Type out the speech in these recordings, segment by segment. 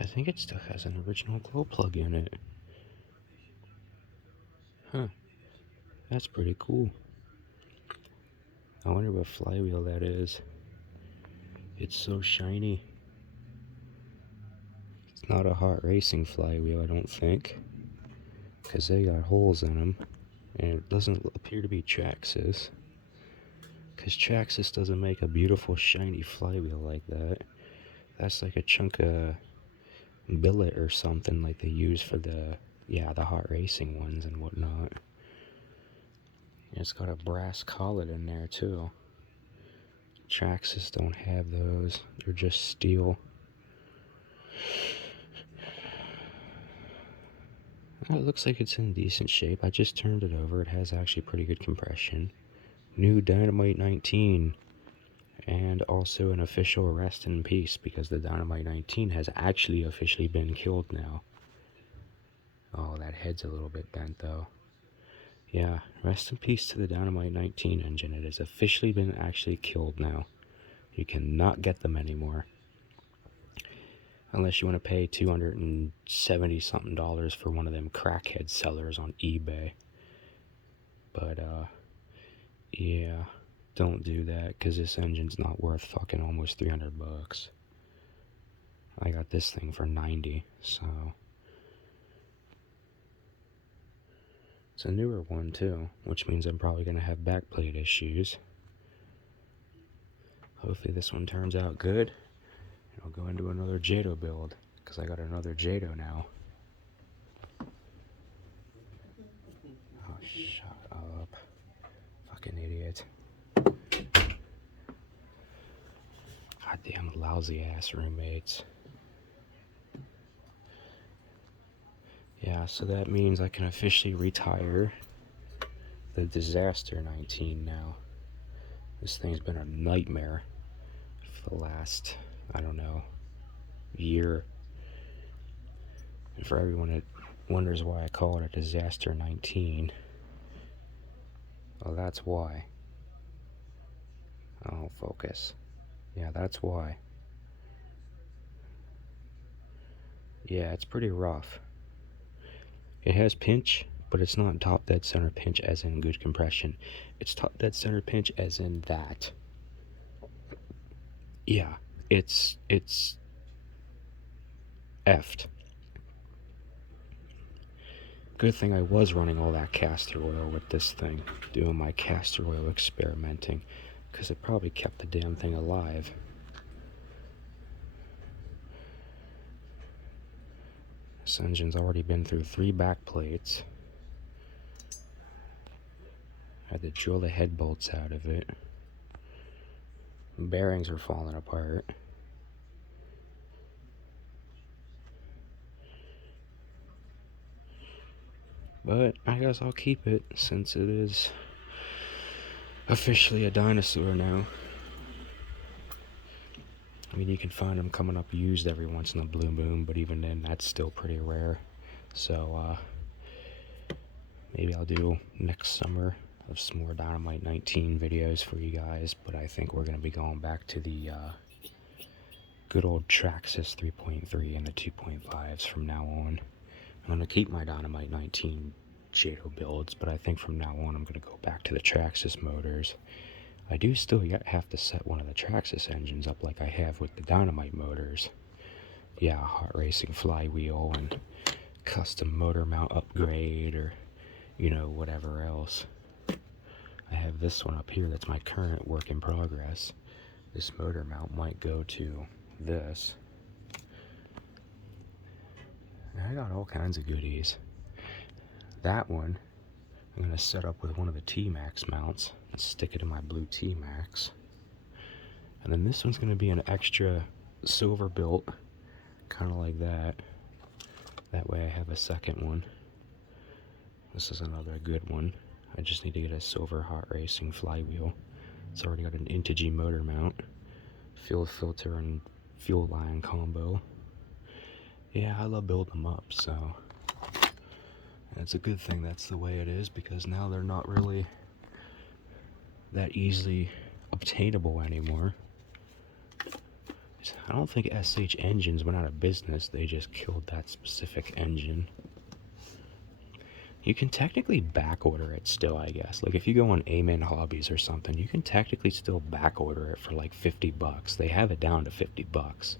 I think it still has an original glow plug in it. Huh. That's pretty cool. I wonder what flywheel that is. It's so shiny. It's not a hot racing flywheel, I don't think, because they got holes in them, and it doesn't appear to be Traxxas, because Traxxas doesn't make a beautiful shiny flywheel like that. That's like a chunk of billet or something like they use for the hot racing ones and whatnot. And it's got a brass collet in there too. Traxxas don't have those, they're just steel. It looks like it's in decent shape. I just turned it over. It has actually pretty good compression. New Dynamite.19, and also an official rest in peace, because the Dynamite.19 has actually officially been killed now. Oh, that head's a little bit bent though. Yeah, rest in peace to the Dynamite.19 engine. It has officially been actually killed now. You cannot get them anymore. Unless you want to pay $270 something for one of them crackhead sellers on eBay. But, yeah, don't do that, because this engine's not worth fucking almost 300 bucks. I got this thing for 90, so. It's a newer one too, which means I'm probably going to have backplate issues. Hopefully this one turns out good. I'll go into another JATO build, because I got another JATO now. Oh, shut up. Fucking idiot. Goddamn lousy ass roommates. Yeah, so that means I can officially retire the Disaster 19 now. This thing's been a nightmare for the last, I don't know, year. And for everyone that wonders why I call it a Disaster 19, well, that's why. Oh, focus. Yeah, that's why. Yeah, it's pretty rough. It has pinch, but it's not top dead center pinch as in good compression. It's top dead center pinch as in that. Yeah, it's effed. Good thing I was running all that castor oil with this thing, doing my castor oil experimenting, because it probably kept the damn thing alive. This engine's already been through 3 back plates. I had to drill the head bolts out of it. Bearings are falling apart. But I guess I'll keep it, since it is officially a dinosaur now. I mean, you can find them coming up used every once in a blue moon, but even then, that's still pretty rare. So, maybe I'll do next summer of some more Dynamite 19 videos for you guys, but I think we're going to be going back to the good old Traxxas 3.3 and the 2.5s from now on. I'm going to keep my Dynamite 19 JATO builds, but I think from now on I'm going to go back to the Traxxas motors. I do still have to set one of the Traxxas engines up like I have with the Dynamite motors. Yeah, hot racing flywheel and custom motor mount upgrade, or, you know, whatever else. I have this one up here that's my current work in progress. This motor mount might go to this. And I got all kinds of goodies. That one I'm going to set up with one of the T-Max mounts and stick it in my blue T-Max. And then this one's going to be an extra silver built, kind of like that. That way I have a second one. This is another good one. I just need to get a silver hot racing flywheel. It's already got an Integy motor mount, fuel filter and fuel line combo. Yeah, I love building them up, so it's a good thing that's the way it is, because now they're not really that easily obtainable anymore. I don't think SH Engines went out of business, they just killed that specific engine. You can technically back order it still, I guess. Like if you go on Amen Hobbies or something, you can technically still back order it for like $50. They have it down to $50.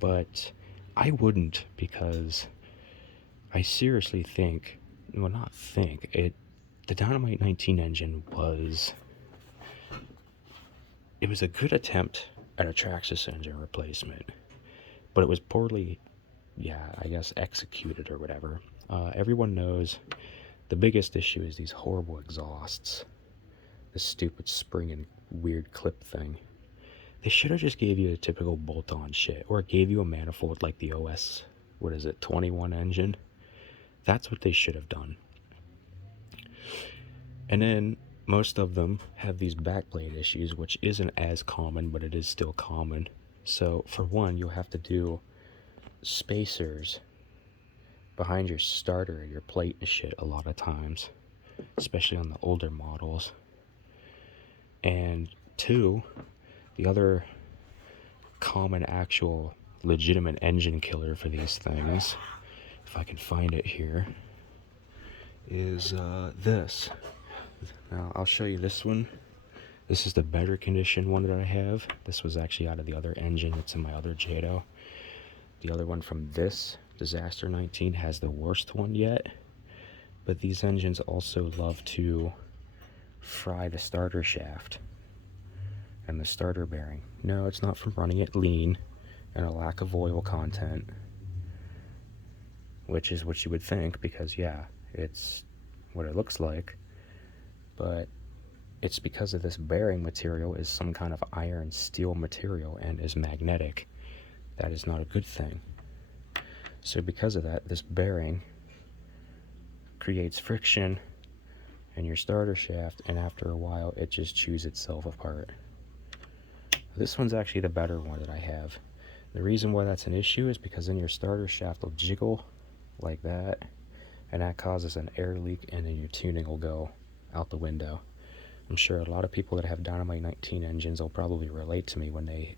But I wouldn't, because I seriously think, well, not think, the Dynamite.19 engine was, it was a good attempt at a Traxxas engine replacement, but it was poorly, I guess, executed or whatever. Everyone knows the biggest issue is these horrible exhausts. This stupid spring and weird clip thing. They should have just gave you a typical bolt-on shit, or gave you a manifold like the OS, 21 engine. That's what they should have done. And then most of them have these backplate issues, which isn't as common, but it is still common. So for one, you'll have to do spacers behind your starter, your plate and shit a lot of times, especially on the older models. And two, the other common actual legitimate engine killer for these things, if I can find it here, is this. Now I'll show you this one. This is the better condition one that I have. This was actually out of the other engine. It's in my other Jado. The other one from this Disaster 19 has the worst one yet. But these engines also love to fry the starter shaft and the starter bearing. No, it's not from running it lean and a lack of oil content, which is what you would think, because yeah, it's what it looks like. But it's because of this bearing material is some kind of iron steel material and is magnetic. That is not a good thing. So because of that, this bearing creates friction in your starter shaft, and after a while it just chews itself apart. This one's actually the better one that I have. The reason why that's an issue is because then your starter shaft will jiggle like that, and that causes an air leak, and then your tuning will go out the window. I'm sure a lot of people that have Dynamite 19 engines will probably relate to me when they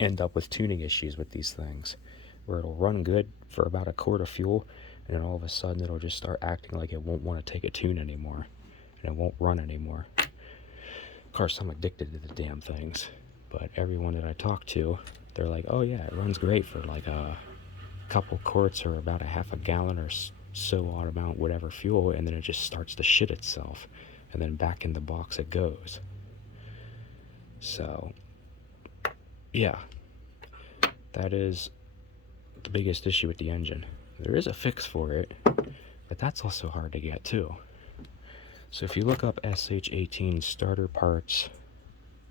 end up with tuning issues with these things, where it'll run good for about a quart of fuel, and then all of a sudden it'll just start acting like it won't want to take a tune anymore, and it won't run anymore. Of course, I'm addicted to the damn things, but everyone that I talk to, they're like, oh yeah, it runs great for like a couple quarts or about a half a gallon or so odd amount, whatever fuel, and then it just starts to shit itself, and then back in the box it goes. So yeah, that is the biggest issue with the engine. There is a fix for it, but that's also hard to get too. So if you look up SH18 starter parts,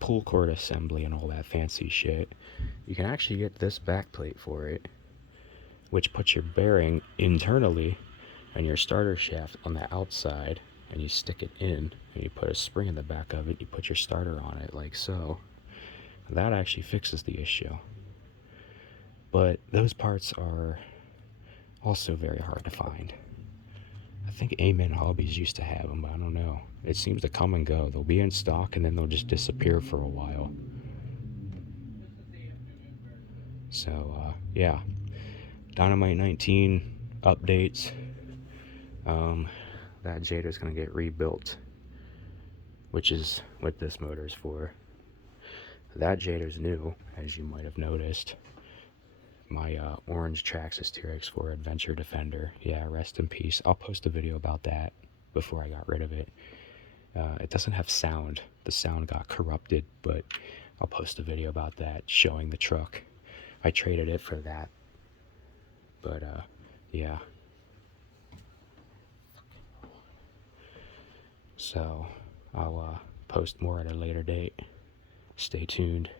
pull cord assembly, and all that fancy shit, you can actually get this backplate for it, which puts your bearing internally and your starter shaft on the outside, and you stick it in, and you put a spring in the back of it, you put your starter on it like so. That actually fixes the issue. But those parts are also very hard to find. I think Amen Hobbies used to have them, but I don't know. It seems to come and go. They'll be in stock and then they'll just disappear for a while. So, yeah. Dynamite 19 updates. That Jada's going to get rebuilt, which is what this motor is for. That Jada's new, as you might have noticed. My orange Traxxas TRX4 Adventure Defender. Yeah, rest in peace. I'll post a video about that before I got rid of it. It doesn't have sound. The sound got corrupted, but I'll post a video about that showing the truck. I traded it for that. But, yeah. So, I'll post more at a later date. Stay tuned.